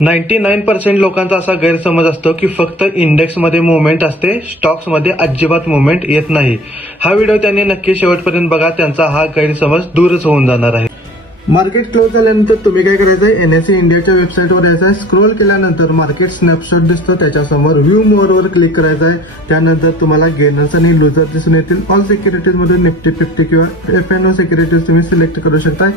99% लोकांचा असा गैरसमज असतो की फक्त इंडेक्समध्ये मुवमेंट असते, स्टॉक्समध्ये अजिबात मुवमेंट येत नाही. हा व्हिडिओ त्यांनी नक्की शेवटपर्यंत बघा, त्यांचा हा गैरसमज दूरच होऊन जाणार आहे. मार्केट क्लोज झाल्यानंतर तुम्ही काय करायचं आहे, NSE इंडियाच्या वेबसाईटवर यायचं आहे. स्क्रोल केल्यानंतर मार्केट स्नॅपशॉट दिसतो, त्याच्यासमोर व्ह्यू मोरवर क्लिक करायचं आहे. त्यानंतर तुम्हाला गेनर्स आणि लुजर दिसून येतील. ऑल सिक्युरिटीज मधून निफ्टी 50 किंवा FNO सिक्युरिटीज तुम्ही सिलेक्ट करू शकता.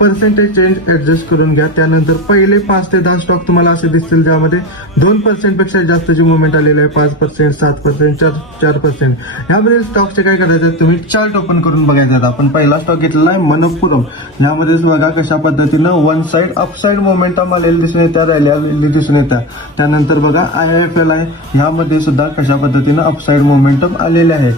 पर्सेंटेज चेंज ऍडजस्ट करून घ्या. त्यानंतर पहिले 5 ते 10 स्टॉक तुम्हाला असे दिसतील, ज्यामध्ये 2% पेक्षा जास्तची मुवमेंट आलेली आहे. 5%, 7%, 4%. यामध्ये स्टॉकचे काय करायचं, तुम्ही चार्ट ओपन करून बघायचा. आपण पहिला स्टॉक घेतलेला आहे मनप्पुरम. यामध्ये बघा कशा पद्धतीनं वन साइड अपसाइड मोमेंटम आलेली दिसून येतात, रॅली आलेली दिसून येतात. त्यानंतर बघा IIFL आहे, ह्यामध्ये सुद्धा कशा पद्धतीनं अपसाइड मोमेंटम आलेले आहे.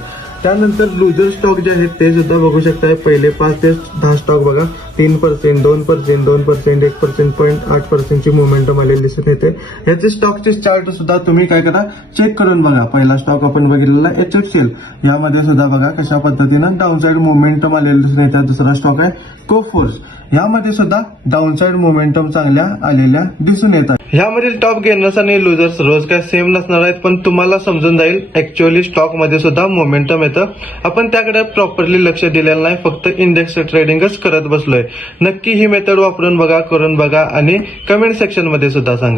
त्यानंतर लुजर स्टॉक जे आहेत ते सुद्धा बघू शकताय. पहिले 5 ते 10 स्टॉक बघा 3%, 2%, 2%, 1%, 0.8% ची मोमेंटम आलेली दिसून येते. याचे स्टॉकचे चार्ट सुद्धा तुम्ही काय करा, चेक करून बघा. पहिला स्टॉक आपण बघितलेला HFCL, यामध्ये सुद्धा बघा कशा पद्धतीनं डाऊनसाइड मोमेंटम आलेले दिसून येतात. दुसरा स्टॉक आहे कोफोर्स, यामध्ये सुद्धा डाऊनसाइड मोमेंटम चांगल्या आलेल्या दिसून येतात. ह्यामधील टॉप गेनर्स आणि लुजर्स रोज काय सेम नसणार आहेत, पण तुम्हाला समजून जाईल ऍक्च्युअली स्टॉक मध्ये सुद्धा मोमेंटम येतं. आपण त्याकडे प्रॉपरली लक्ष दिलेलं नाही, फक्त इंडेक्स ट्रेडिंगच करत बसलोय. नक्की ही मेथड वापरून बघा, करून बघा आणि कमेंट सेक्शन मध्ये सुद्धा सांगा.